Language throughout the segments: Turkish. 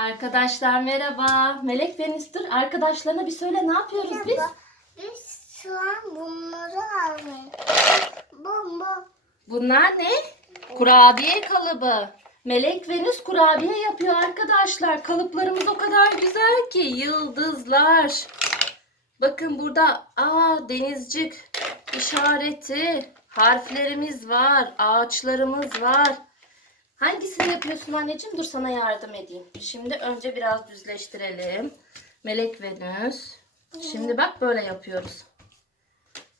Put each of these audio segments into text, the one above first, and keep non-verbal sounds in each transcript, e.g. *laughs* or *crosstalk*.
Arkadaşlar merhaba. Melek Venüs dur. Arkadaşlarına bir söyle ne yapıyoruz biz? Merhaba. Biz şu an bunları almayız. Bomba. Bunlar ne? Kurabiye kalıbı. Melek Venüs kurabiye yapıyor arkadaşlar. Kalıplarımız o kadar güzel ki. Yıldızlar. Bakın burada aa denizcik işareti. Harflerimiz var. Ağaçlarımız var. Hangisini yapıyorsun anneciğim? Dur sana yardım edeyim. Şimdi önce biraz düzleştirelim. Melek Venüs. Şimdi bak böyle yapıyoruz.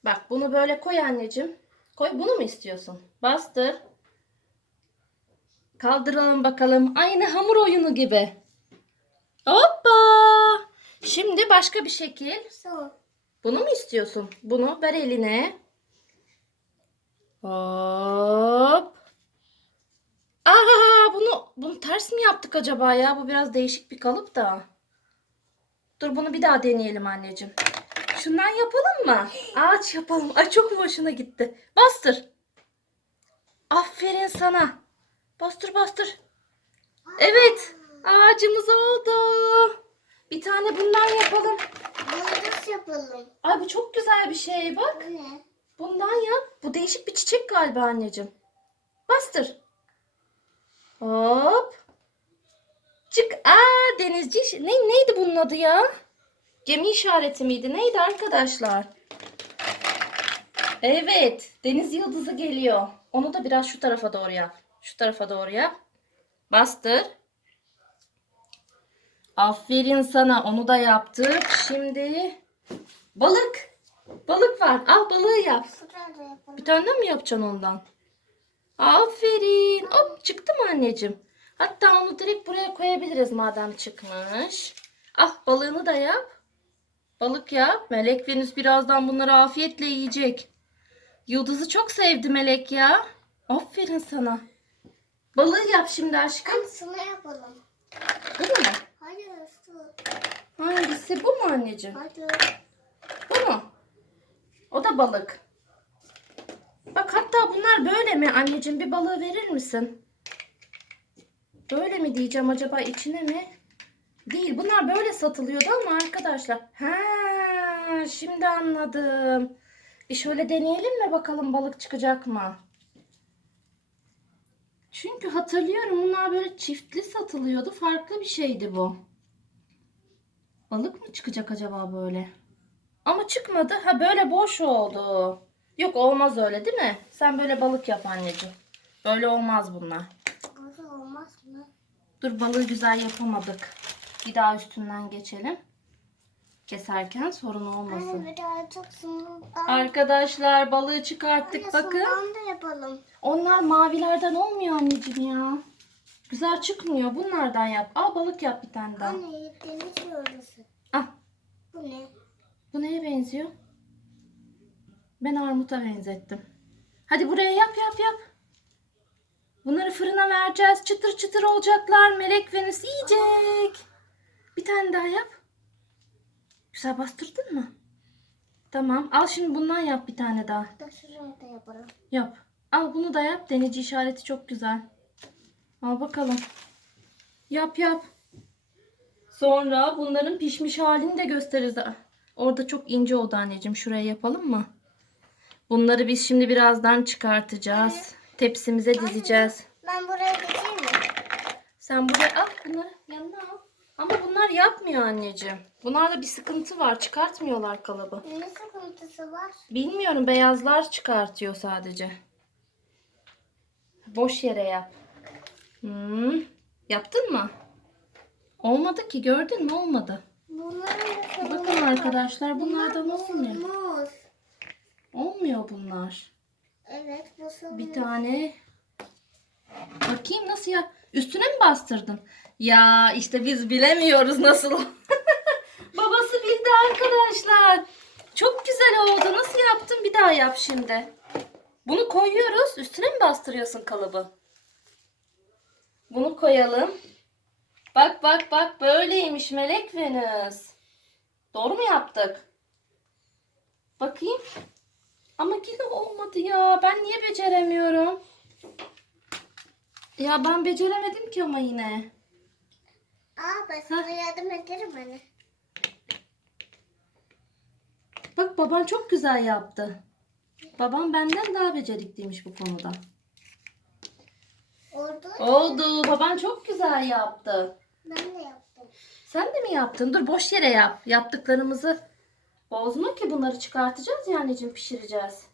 Bak bunu böyle koy anneciğim. Koy bunu mu istiyorsun? Bastır. Kaldıralım bakalım. Aynı hamur oyunu gibi. Hoppa. Şimdi başka bir şekil. Bunu mu istiyorsun? Bunu ver eline. Hop. Aa, bunu bunu ters mi yaptık acaba ya? Bu biraz değişik bir kalıp da. Dur bunu bir daha deneyelim anneciğim. Şundan yapalım mı? Ağaç yapalım. Ay çok mu hoşuna gitti. Bastır. Aferin sana. Bastır bastır. Evet. Ağacımız oldu. Bir tane bundan yapalım. Yıldız yapalım. Ay bu çok güzel bir şey bak. Ne? Bundan yap. Bu değişik bir çiçek galiba anneciğim. Bastır. Hop. Çık. Aa denizci. Ne, neydi bunun adı ya? Gemi işareti miydi? Neydi arkadaşlar? Evet. Deniz yıldızı geliyor. Onu da biraz şu tarafa doğru yap. Şu tarafa doğru yap. Bastır. Aferin sana. Onu da yaptık. Şimdi balık. Balık var. Al balığı yap. Bir tane mi yapacaksın ondan? Aferin. Hop çıktı mı anneciğim? Hatta onu direkt buraya koyabiliriz madem çıkmış. Ah balığını da yap. Balık yap. Melek Venüs birazdan bunları afiyetle yiyecek. Yıldızı çok sevdi Melek ya. Aferin sana. Balığı yap şimdi aşkım. Şunu yapalım. Bu mu? Hadi su. Hangisi bu mu anneciğim? Hadi. Bu mu? O da balık. Bak hatta bunlar böyle mi anneciğim? Bir balığı verir misin? Böyle mi diyeceğim acaba içine mi? Değil. Bunlar böyle satılıyordu ama arkadaşlar. Ha, şimdi anladım. Bir şöyle deneyelim mi bakalım balık çıkacak mı? Çünkü hatırlıyorum bunlar böyle çiftli satılıyordu. Farklı bir şeydi bu. Balık mı çıkacak acaba böyle? Ama çıkmadı. Ha böyle boş oldu. Yok olmaz öyle değil mi? Sen böyle balık yap anneciğim. Böyle olmaz bunlar. Olmaz mı? Dur balığı güzel yapamadık. Bir daha üstünden geçelim. Keserken sorun olmasın. Anne birazcık sunumdan. Arkadaşlar balığı çıkarttık Anne bakın. sunumdan da yapalım. Onlar mavilerden olmuyor anneciğim ya. Güzel çıkmıyor. Bunlardan yap. Al balık yap bir tane daha. Anne deniz yıldızı. Ah Bu ne? Bu neye benziyor? Ben armuta benzettim. Hadi buraya yap yap yap. Bunları fırına vereceğiz. Çıtır çıtır olacaklar. Melek Venüs yiyecek. Bir tane daha yap. Güzel bastırdın mı? Tamam. Al şimdi bundan yap bir tane daha. Da şuraya da yapalım. Yap. Al bunu da yap. Deneci işareti çok güzel. Al bakalım. Yap yap. Sonra bunların pişmiş halini de gösteririz. Orada çok ince oldu anneciğim. Şuraya yapalım mı? Bunları biz şimdi birazdan çıkartacağız. Tepsimize dizeceğiz. Ben buraya geçeyim mi? Sen buraya al bunları yanına al. Ama bunlar yapmıyor anneciğim. Bunlarda bir sıkıntı var. Çıkartmıyorlar kalıbı. Ne sıkıntısı var? Bilmiyorum beyazlar çıkartıyor sadece. Boş yere yap. Hmm. Yaptın mı? Olmadı ki gördün mü olmadı. Sorunu Bakın arkadaşlar bunlardan Bunlar olmuyor. Olmuyor bunlar. Evet bu Bir tane bakayım nasıl ya? Üstüne mi bastırdın? Ya işte biz bilemiyoruz nasıl. *laughs* Babası bildi arkadaşlar. Çok güzel oldu. Nasıl yaptın? Bir daha yap şimdi. Bunu koyuyoruz. Üstüne mi bastırıyorsun kalıbı? Bunu koyalım. Bak bak bak böyleymiş Melek Venüs. Doğru mu yaptık? Bakayım. Ama yine olmadı ya. Ben niye beceremiyorum? Ya ben beceremedim ki ama yine. Aa ben sana yardım ederim anne. Bak baban çok güzel yaptı. Babam benden daha becerikliymiş bu konuda. Oldu. Oldu. Baban çok güzel yaptı. Ben de yaptım. Sen de mi yaptın? Dur boş yere yap. Yaptıklarımızı bozma ki bunları çıkartacağız ya anneciğim pişireceğiz.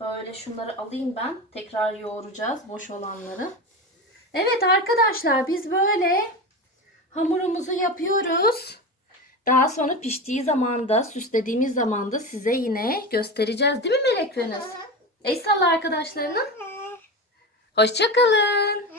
Böyle şunları alayım ben. Tekrar yoğuracağız boş olanları. Evet arkadaşlar biz böyle hamurumuzu yapıyoruz. Daha sonra piştiği zaman da süslediğimiz zaman da size yine göstereceğiz değil mi Melek Venüs? El salla arkadaşlarına. Hoşçakalın.